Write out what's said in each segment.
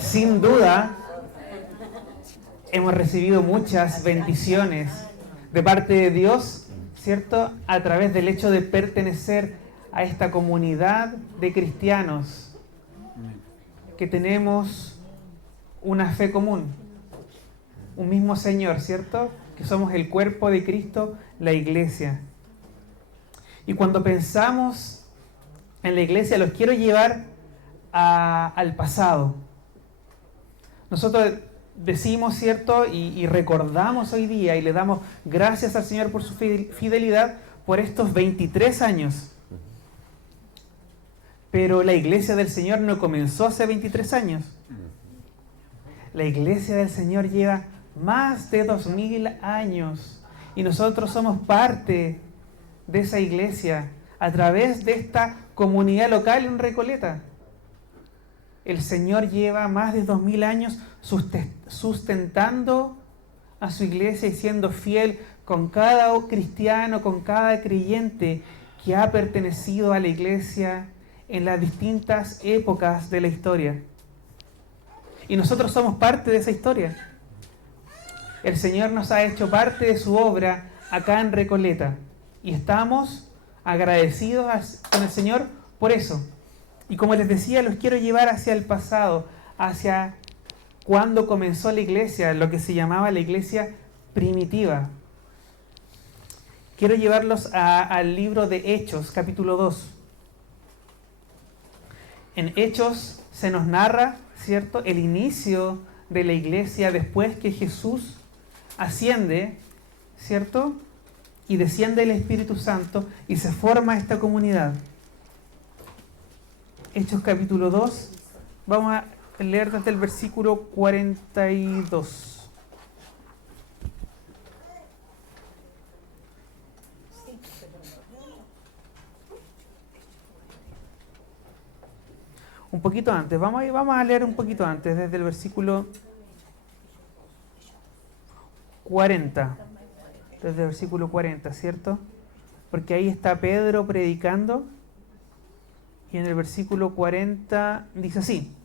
Sin duda, hemos recibido muchas bendiciones de parte de Dios, ¿cierto? A través del hecho de pertenecer a esta comunidad de cristianos que tenemos una fe común, un mismo Señor, ¿cierto? Que somos el cuerpo de Cristo, la iglesia. Y cuando pensamos en la iglesia, los quiero llevar al pasado. Nosotros decimos, ¿cierto? Y recordamos hoy día y le damos gracias al Señor por su fidelidad por estos 23 años. Pero la iglesia del Señor no comenzó hace 23 años. La iglesia del Señor lleva más de 2000 años y nosotros somos parte de esa iglesia a través de esta comunidad local en Recoleta. El Señor lleva más de 2000 años sustentando a su iglesia y siendo fiel con cada cristiano, con cada creyente que ha pertenecido a la iglesia en las distintas épocas de la historia. Y nosotros somos parte de esa historia. El Señor nos ha hecho parte de su obra acá en Recoleta. Y estamos agradecidos con el Señor por eso. Y como les decía, los quiero llevar hacia el pasado, hacia cuando comenzó la iglesia, lo que se llamaba la iglesia primitiva. Quiero llevarlos al libro de Hechos, capítulo 2. En Hechos se nos narra, ¿cierto?, el inicio de la iglesia después que Jesús asciende, ¿cierto?, y desciende el Espíritu Santo y se forma esta comunidad. Hechos capítulo 2, vamos a leer desde el versículo 42. Un poquito antes, vamos a leer un poquito antes, desde el versículo 40. Desde el versículo 40, ¿cierto? Porque ahí está Pedro predicando y en el versículo 40 dice así: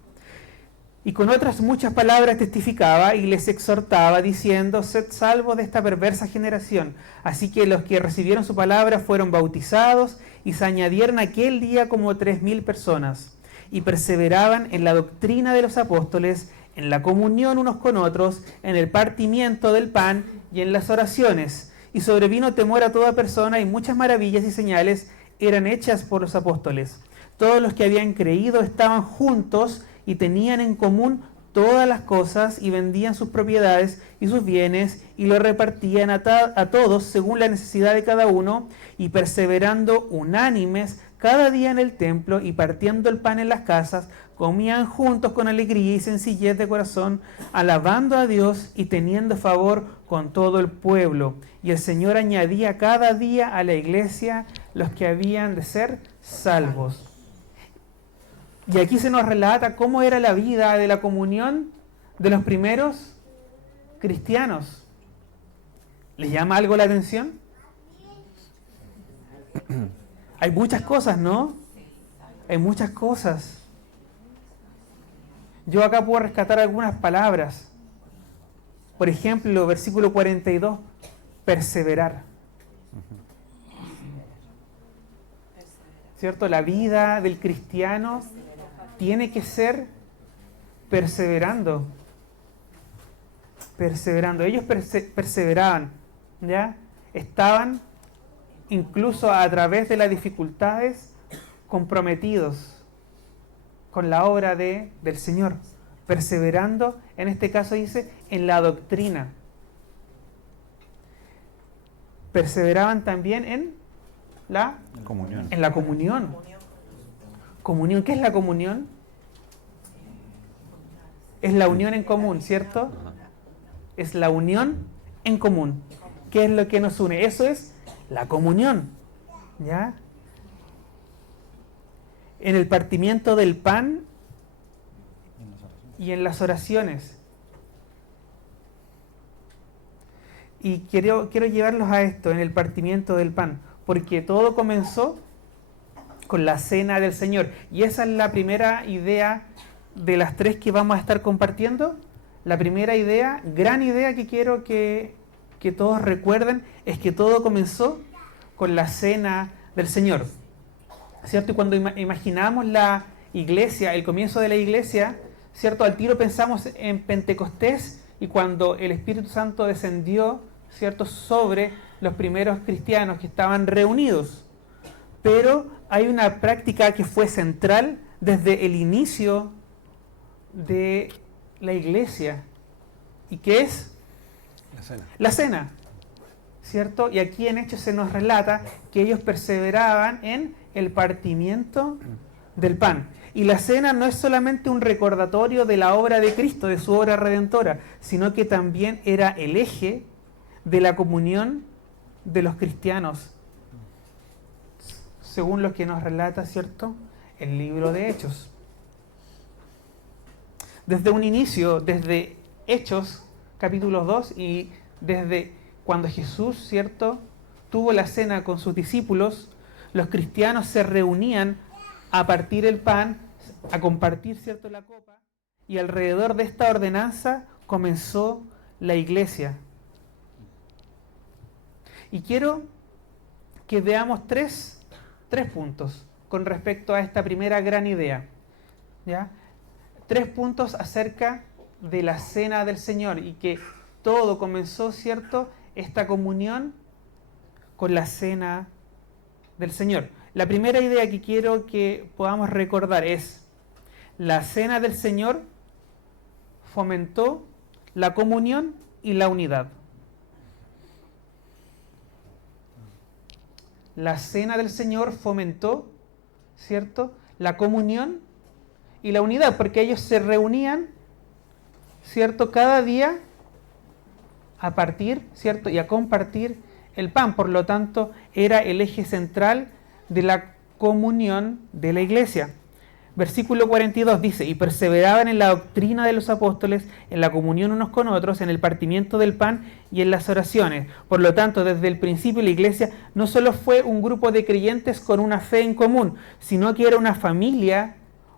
y con otras muchas palabras testificaba y les exhortaba diciendo: sed salvos de esta perversa generación. Así que los que recibieron su palabra fueron bautizados y se añadieron aquel día como 3000 personas. Y perseveraban en la doctrina de los apóstoles, en la comunión unos con otros, en el partimiento del pan y en las oraciones. Y sobrevino temor a toda persona y muchas maravillas y señales eran hechas por los apóstoles. Todos los que habían creído estaban juntos y tenían en común todas las cosas y vendían sus propiedades y sus bienes y lo repartían a todos según la necesidad de cada uno, y perseverando unánimes cada día en el templo y partiendo el pan en las casas, comían juntos con alegría y sencillez de corazón, alabando a Dios y teniendo favor con todo el pueblo. Y el Señor añadía cada día a la iglesia los que habían de ser salvos. Y aquí se nos relata cómo era la vida de la comunión de los primeros cristianos. ¿Les llama algo la atención? Hay muchas cosas, ¿no? Hay muchas cosas. Yo acá puedo rescatar algunas palabras. Por ejemplo, versículo 42, perseverar. ¿Cierto? La vida del cristiano tiene que ser perseverando. Perseverando. Ellos perseveraban, ¿ya? Estaban incluso a través de las dificultades comprometidos con la obra del Señor, perseverando, en este caso dice, en la doctrina. Perseveraban también en la comunión. En la comunión. Comunión, ¿qué es la comunión? Es la unión en común, ¿cierto? Es la unión en común. ¿Qué es lo que nos une? Eso es la comunión, ¿ya? En el partimiento del pan y en las oraciones. Y quiero llevarlos a esto, en el partimiento del pan, porque todo comenzó con la cena del Señor. Y esa es la primera idea de las tres que vamos a estar compartiendo, la primera idea, gran idea que quiero que todos recuerden, es que todo comenzó con la cena del Señor, ¿cierto? Y cuando imaginamos la iglesia, el comienzo de la iglesia, ¿cierto? Al tiro pensamos en Pentecostés y cuando el Espíritu Santo descendió, ¿cierto? Sobre los primeros cristianos que estaban reunidos. Pero hay una práctica que fue central desde el inicio de la iglesia. ¿Y qué es? La cena, ¿cierto? Y aquí en Hechos se nos relata que ellos perseveraban en el partimiento del pan. Y la cena no es solamente un recordatorio de la obra de Cristo, de su obra redentora, sino que también era el eje de la comunión de los cristianos, según lo que nos relata, ¿cierto?, el libro de Hechos. Desde un inicio, desde Hechos, capítulo 2, y desde cuando Jesús, ¿cierto?, tuvo la cena con sus discípulos, los cristianos se reunían a partir el pan, a compartir, ¿cierto?, la copa, y alrededor de esta ordenanza comenzó la iglesia. Y quiero que veamos tres puntos con respecto a esta primera gran idea, ¿ya? 3 puntos acerca de la cena del Señor y que todo comenzó, ¿cierto?, esta comunión con la cena del Señor. La primera idea que quiero que podamos recordar es: la cena del Señor fomentó la comunión y la unidad. La cena del Señor fomentó, ¿cierto?, la comunión y la unidad, porque ellos se reunían, ¿cierto?, cada día a partir, ¿cierto?, y a compartir el pan. Por lo tanto, era el eje central de la comunión de la iglesia. Versículo 42 dice: y perseveraban en la doctrina de los apóstoles, en la comunión unos con otros, en el partimiento del pan y en las oraciones. Por lo tanto, desde el principio la iglesia no solo fue un grupo de creyentes con una fe en común, sino que era una familia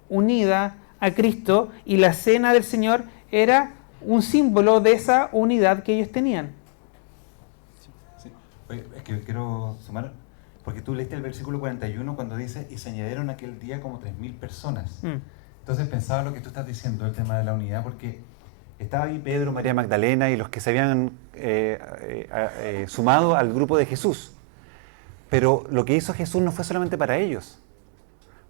unida a Cristo, y la cena del Señor era un símbolo de esa unidad que ellos tenían. Sí. Oye, es que quiero sumar, porque tú leíste el versículo 41 cuando dice: y se añadieron aquel día como 3.000 personas. Entonces pensaba lo que tú estás diciendo, el tema de la unidad, porque estaba ahí Pedro, María Magdalena y los que se habían sumado al grupo de Jesús. Pero lo que hizo Jesús no fue solamente para ellos,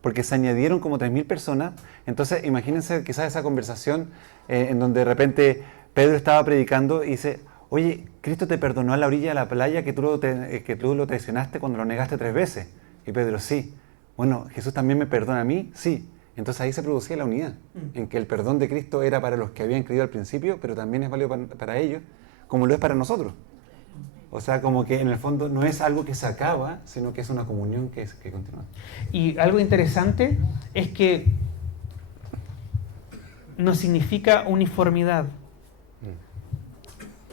porque se añadieron como 3.000 personas. Entonces imagínense quizás esa conversación en donde de repente Pedro estaba predicando y dice: oye, Cristo te perdonó a la orilla de la playa que tú lo traicionaste cuando lo negaste 3 veces. Y Pedro: sí. Bueno, ¿Jesús también me perdona a mí? Sí. Entonces ahí se producía la unidad, en que el perdón de Cristo era para los que habían creído al principio, pero también es válido para ellos, como lo es para nosotros. O sea, como que en el fondo no es algo que se acaba, sino que es una comunión que continúa. Y algo interesante es que no significa uniformidad.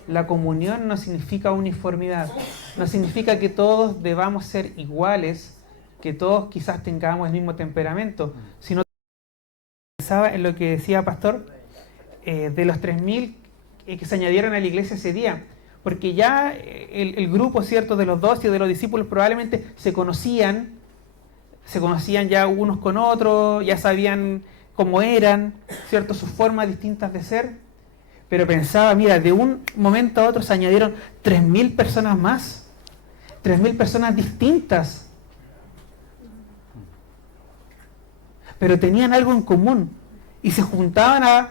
La comunión no significa uniformidad. No significa que todos debamos ser iguales, que todos quizás tengamos el mismo temperamento, sino que pensaba en lo que decía Pastor, de los 3.000 que se añadieron a la iglesia ese día. Porque ya el grupo, ¿cierto?, de los 12 y de los discípulos probablemente se conocían ya unos con otros, ya sabían cómo eran, ¿cierto?, sus formas distintas de ser. Pero pensaba, mira, de un momento a otro se añadieron 3.000 personas más, 3.000 personas distintas. Pero tenían algo en común y se juntaban a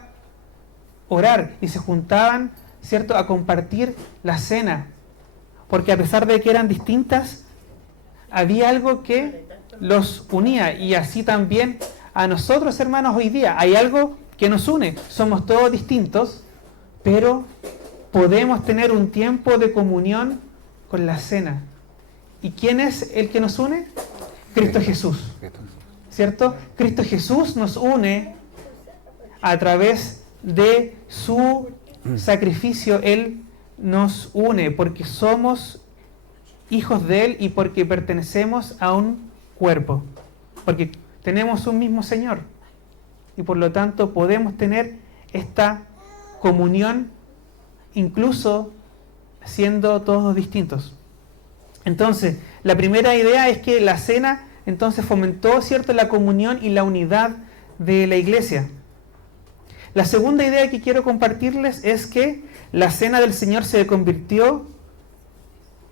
orar y se juntaban, ¿cierto?, a compartir la cena, porque a pesar de que eran distintas, había algo que los unía. Y así también a nosotros, hermanos, hoy día hay algo que nos une. Somos todos distintos, pero podemos tener un tiempo de comunión con la cena. ¿Y quién es el que nos une? Cristo Jesús, ¿cierto? Cristo Jesús nos une a través de su sacrificio. Él nos une porque somos hijos de Él y porque pertenecemos a un cuerpo, porque tenemos un mismo Señor. y por lo tanto podemos tener esta comunión incluso siendo todos distintos. Entonces, la primera idea es que la cena entonces fomentó, ¿cierto?, la comunión y la unidad de la iglesia. La segunda idea que quiero compartirles es que la cena del Señor se convirtió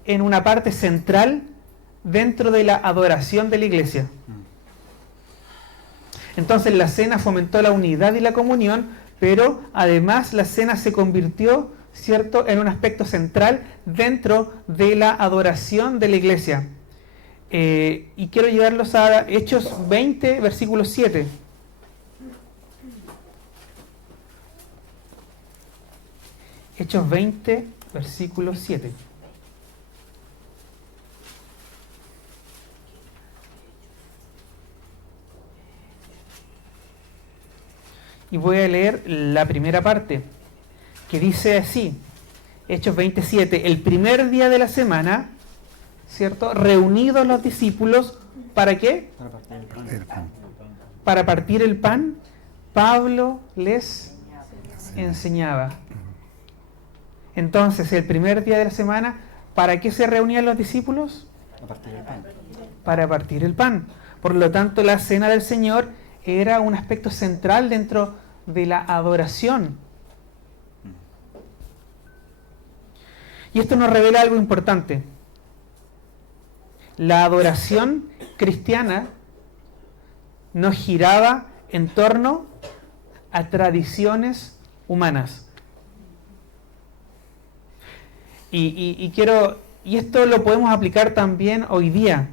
en una parte central dentro de la adoración de la iglesia. Entonces la cena fomentó la unidad y la comunión, pero además la cena se convirtió, ¿cierto?, en un aspecto central dentro de la adoración de la iglesia. Y quiero llevarlos a Hechos 20, versículo 7. Hechos 20, versículo 7. Y voy a leer la primera parte, que dice así, Hechos 27, el primer día de la semana, ¿cierto?, reunidos los discípulos, ¿para qué? Para partir el pan, Pablo les enseñaba. Entonces, el primer día de la semana, ¿para qué se reunían los discípulos? Para partir el pan. Por lo tanto, la cena del Señor era un aspecto central dentro de la adoración. Y esto nos revela algo importante. La adoración cristiana no giraba en torno a tradiciones humanas. Y esto lo podemos aplicar también hoy día.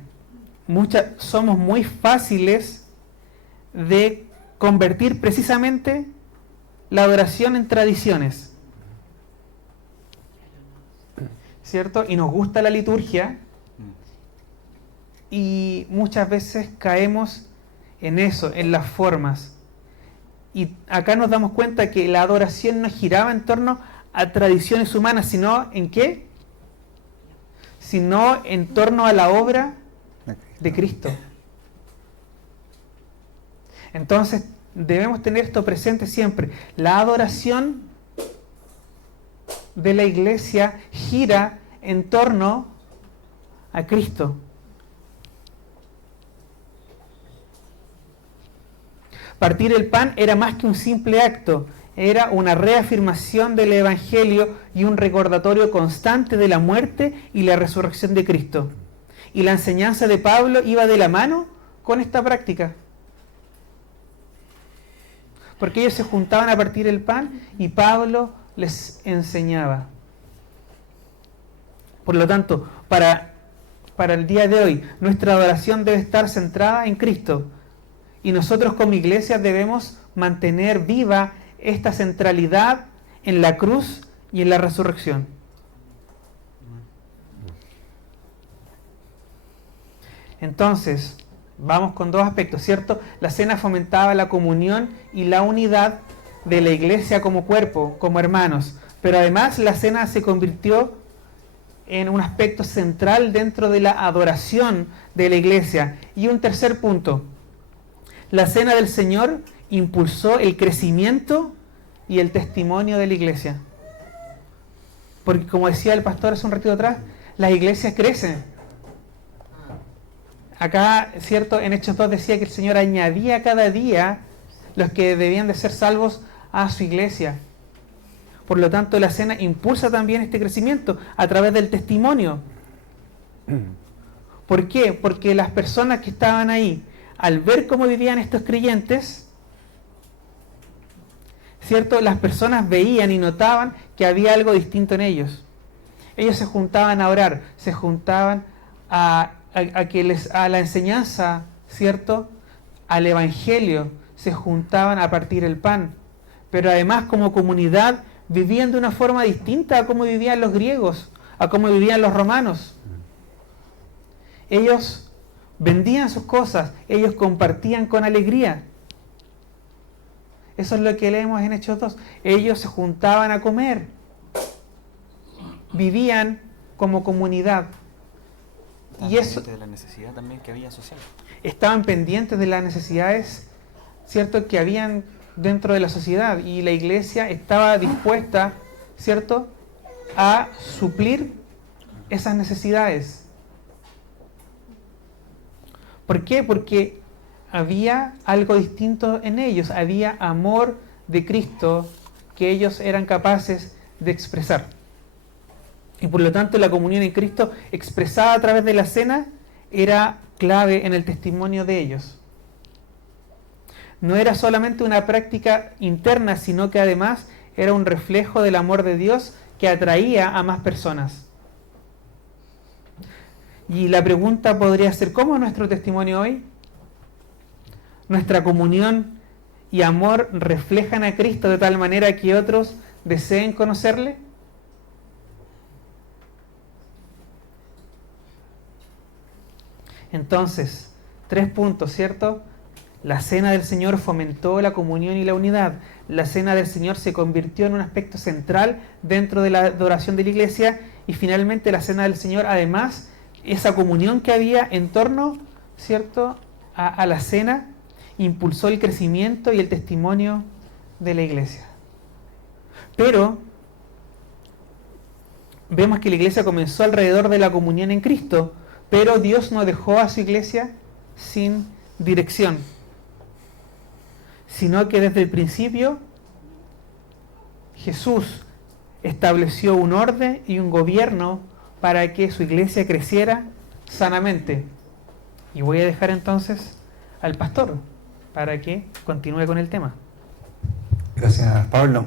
Somos muy fáciles de convertir precisamente la adoración en tradiciones, ¿cierto? Y nos gusta la liturgia y muchas veces caemos en eso, en las formas. Y acá nos damos cuenta que la adoración no giraba en torno a tradiciones humanas, sino ¿en qué? Sino en torno a la obra de Cristo. Entonces debemos tener esto presente siempre. La adoración de la iglesia gira en torno a Cristo. Partir el pan era más que un simple acto, era una reafirmación del Evangelio y un recordatorio constante de la muerte y la resurrección de Cristo. Y la enseñanza de Pablo iba de la mano con esta práctica. Porque ellos se juntaban a partir el pan y Pablo les enseñaba. Por lo tanto, para el día de hoy, nuestra adoración debe estar centrada en Cristo. Y nosotros como iglesia debemos mantener viva esta centralidad en la cruz y en la resurrección. Entonces, vamos con dos aspectos, ¿cierto? La cena fomentaba la comunión y la unidad de la iglesia como cuerpo, como hermanos. Pero además la cena se convirtió en un aspecto central dentro de la adoración de la iglesia. Y un tercer punto, la cena del Señor impulsó el crecimiento y el testimonio de la iglesia. Porque como decía el pastor hace un ratito atrás, las iglesias crecen. Acá, ¿cierto? En Hechos 2 decía que el Señor añadía cada día los que debían de ser salvos a su iglesia. Por lo tanto, la cena impulsa también este crecimiento a través del testimonio. ¿Por qué? Porque las personas que estaban ahí, al ver cómo vivían estos creyentes, ¿cierto? Las personas veían y notaban que había algo distinto en ellos. Ellos se juntaban a orar, se juntaban a la enseñanza, ¿cierto? Al evangelio, se juntaban a partir el pan. Pero además como comunidad vivían de una forma distinta a cómo vivían los griegos, a cómo vivían los romanos. Ellos vendían sus cosas, ellos compartían con alegría. Eso es lo que leemos en Hechos 2. Ellos se juntaban a comer. Vivían como comunidad. Y eso, de la necesidad también que había social. Estaban pendientes de las necesidades ¿cierto?, que habían dentro de la sociedad, y la iglesia estaba dispuesta, ¿cierto?, a suplir esas necesidades. ¿Por qué? Porque había algo distinto en ellos, había amor de Cristo que ellos eran capaces de expresar. Y por lo tanto la comunión en Cristo expresada a través de la cena era clave en el testimonio de ellos. No era solamente una práctica interna, sino que además era un reflejo del amor de Dios que atraía a más personas. Y la pregunta podría ser, ¿cómo es nuestro testimonio hoy? ¿Nuestra comunión y amor reflejan a Cristo de tal manera que otros deseen conocerle? Entonces, 3 puntos, ¿cierto? La cena del Señor fomentó la comunión y la unidad. La cena del Señor se convirtió en un aspecto central dentro de la adoración de la iglesia. Y finalmente la cena del Señor, además, esa comunión que había en torno, ¿cierto?, a la cena, impulsó el crecimiento y el testimonio de la iglesia. Pero vemos que la iglesia comenzó alrededor de la comunión en Cristo, pero Dios no dejó a su iglesia sin dirección, sino que desde el principio Jesús estableció un orden y un gobierno para que su iglesia creciera sanamente. Y voy a dejar entonces al pastor para que continúe con el tema. Gracias, Pablo.